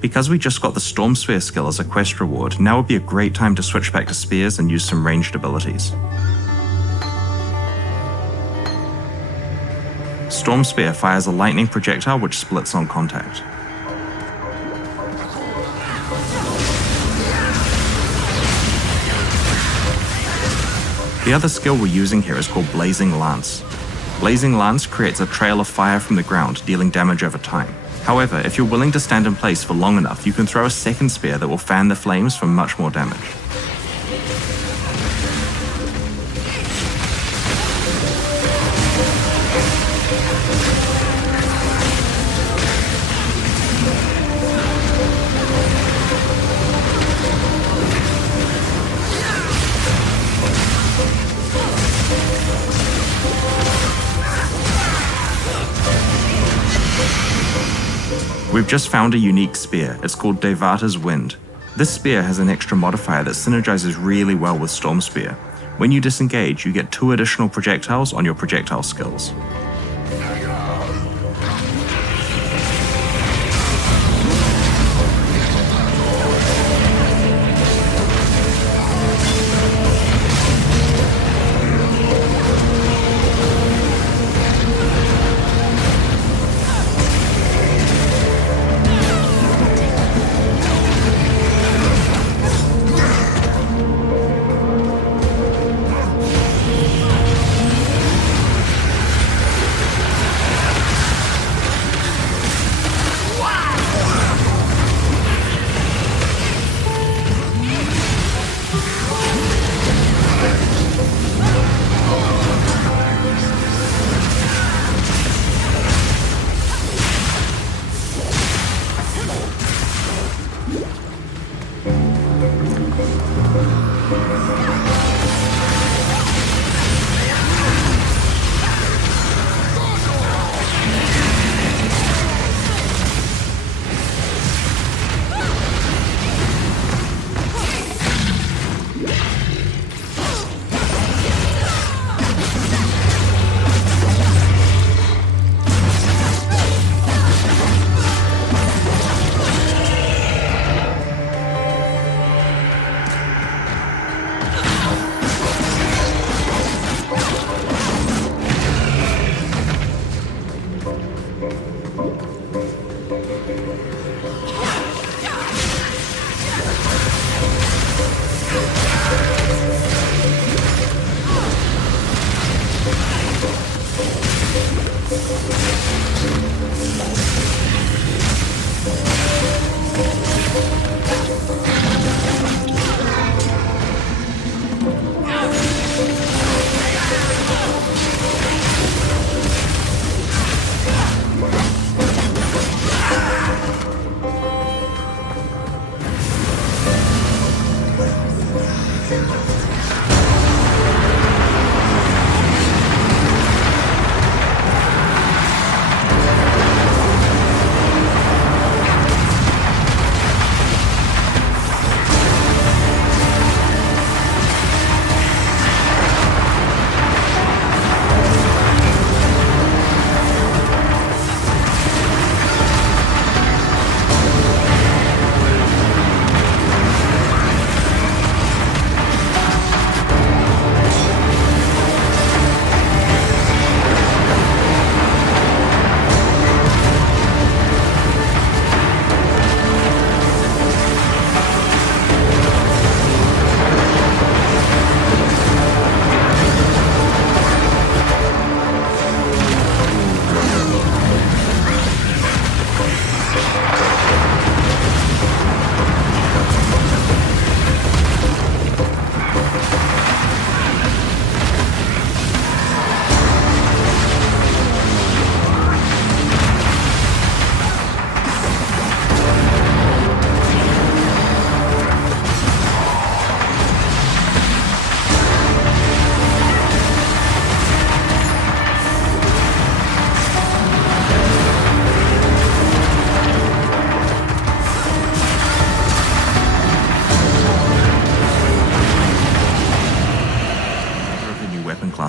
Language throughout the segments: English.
Because we just got the Storm Spear skill as a quest reward, now would be a great time to switch back to spears and use some ranged abilities. Storm Spear fires a lightning projectile which splits on contact. The other skill we're using here is called Blazing Lance. Blazing Lance creates a trail of fire from the ground, dealing damage over time. However, if you're willing to stand in place for long enough, you can throw a second spear that will fan the flames for much more damage. We've just found a unique spear. It's called Devata's Wind. This spear has an extra modifier that synergizes really well with Storm Spear. When you disengage, you get 2 additional projectiles on your projectile skills.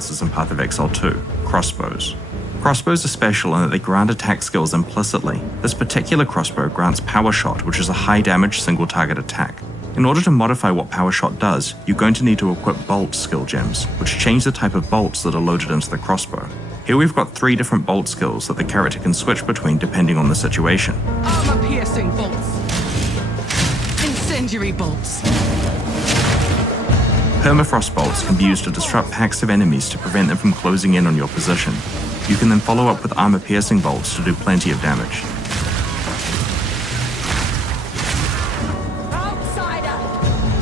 classes in Path of Exile 2, crossbows. Crossbows are special in that they grant attack skills implicitly. This particular crossbow grants Power Shot, which is a high damage single target attack. In order to modify what Power Shot does, you're going to need to equip Bolt skill gems, which change the type of bolts that are loaded into the crossbow. Here we've got 3 different bolt skills that the character can switch between depending on the situation. Armor-piercing bolts. Incendiary bolts. Permafrost bolts can be used to disrupt packs of enemies to prevent them from closing in on your position. You can then follow up with armor-piercing bolts to do plenty of damage. Outsider,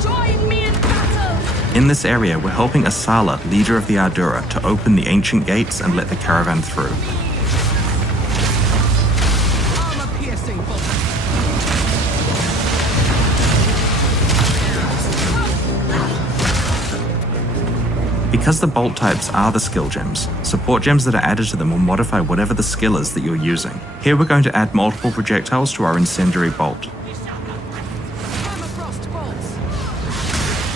join me in battle! In this area, we're helping Asala, leader of the Ardura, to open the ancient gates and let the caravan through. Armor-piercing bolts. Because the bolt types are the skill gems, support gems that are added to them will modify whatever the skill is that you're using. Here we're going to add multiple projectiles to our incendiary bolt. Permafrost bolts.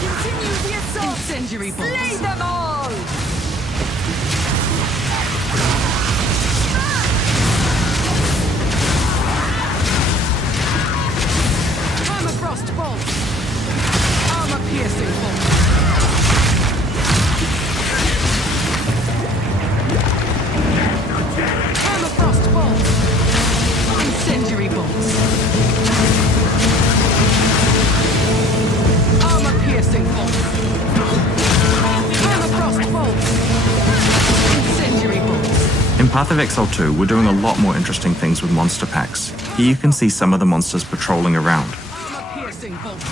Continue the assault. Incendiary bolts. Slay them all! Permafrost bolts. Armor-piercing bolts. Permafrost bolts. Incendiary bolts. Armor-piercing bolts. Permafrost bolts. Incendiary bolts. In Path of Exile 2, we're doing a lot more interesting things with monster packs. Here you can see some of the monsters patrolling around. Armor-piercing bolts.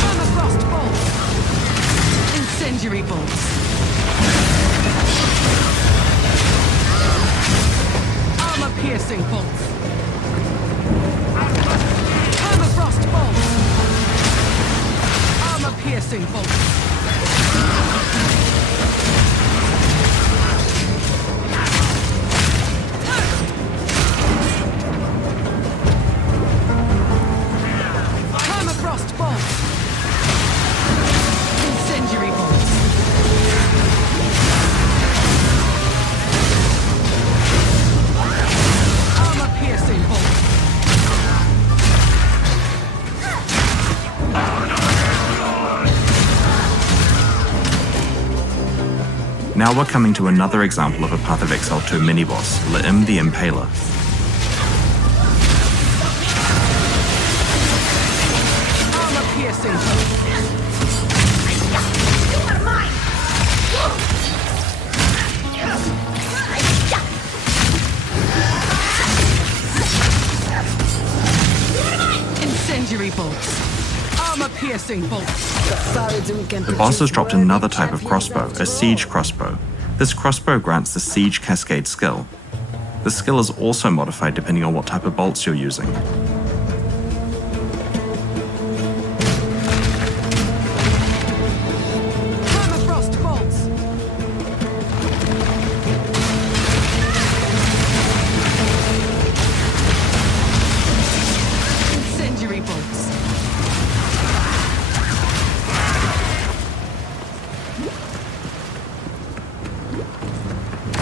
Permafrost bolts. Incendiary bolts. Armor-piercing bolts. Permafrost bolts. Armor-piercing bolts. Permafrost bolts. Incendiary bolts. Armor-piercing bolts. Now we're coming to another example of a Path of Exile 2 mini-boss, La'im the Impaler. Armor-piercing bolts. Incendiary bolts. Armor-piercing bolts. The boss has dropped another type of crossbow, a siege crossbow. This crossbow grants the Siege Cascade skill. The skill is also modified depending on what type of bolts you're using. Permafrost bolts. Incendiary bolts.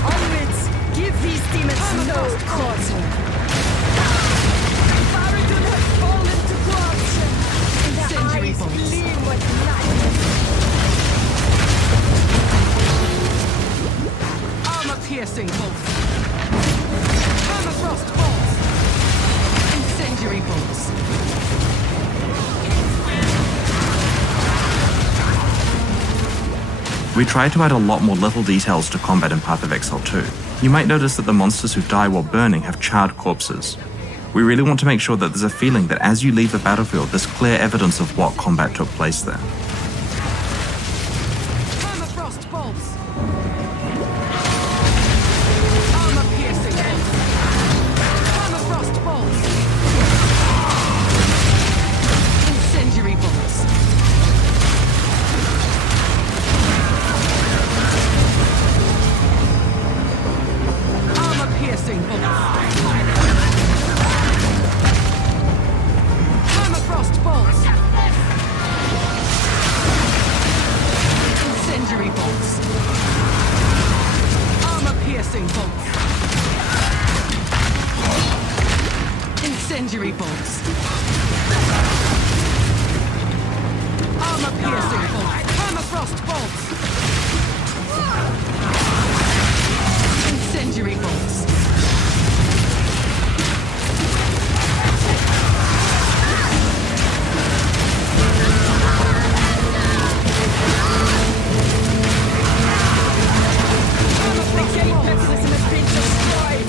Onwards! Give these demons no quarter! Faradun has fallen to corruption, and their Incendiary eyes bolts. gleam with light. Armor-piercing bolts. Permafrost bolts. Incendiary bolts. We try to add a lot more little details to combat in Path of Exile 2. You might notice that the monsters who die while burning have charred corpses. We really want to make sure that there's a feeling that as you leave the battlefield, there's clear evidence of what combat took place there. Permafrost bolts. Armor-piercing bolts. Permafrost bolts. Incendiary bolts. Incendiary bolts. Armor piercing bolts. Permafrost bolts. Incendiary bolts. The gate mechanism has been destroyed.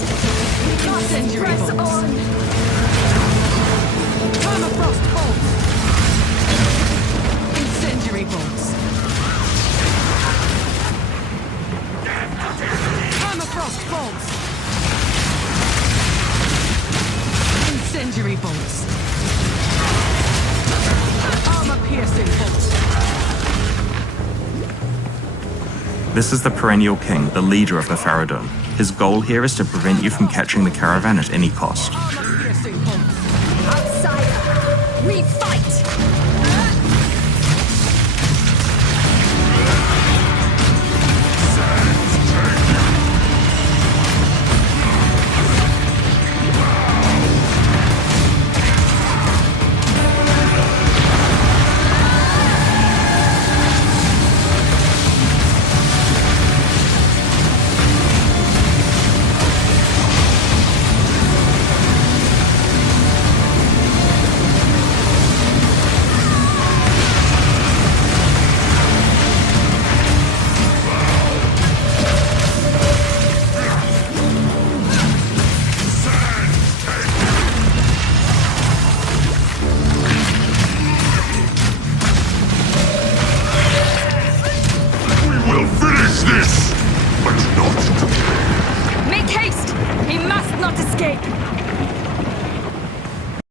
We must Incendiary press bolts. on. Permafrost bolts. Incendiary bolts. Permafrost bolts. Incendiary bolts. Armor piercing bolts. This is the Perennial King, the leader of the Faradun. His goal here is to prevent you from catching the caravan at any cost. Armor piercing bolts. Outsider, we fight. We'll finish this, but not today. Make haste. He must not escape.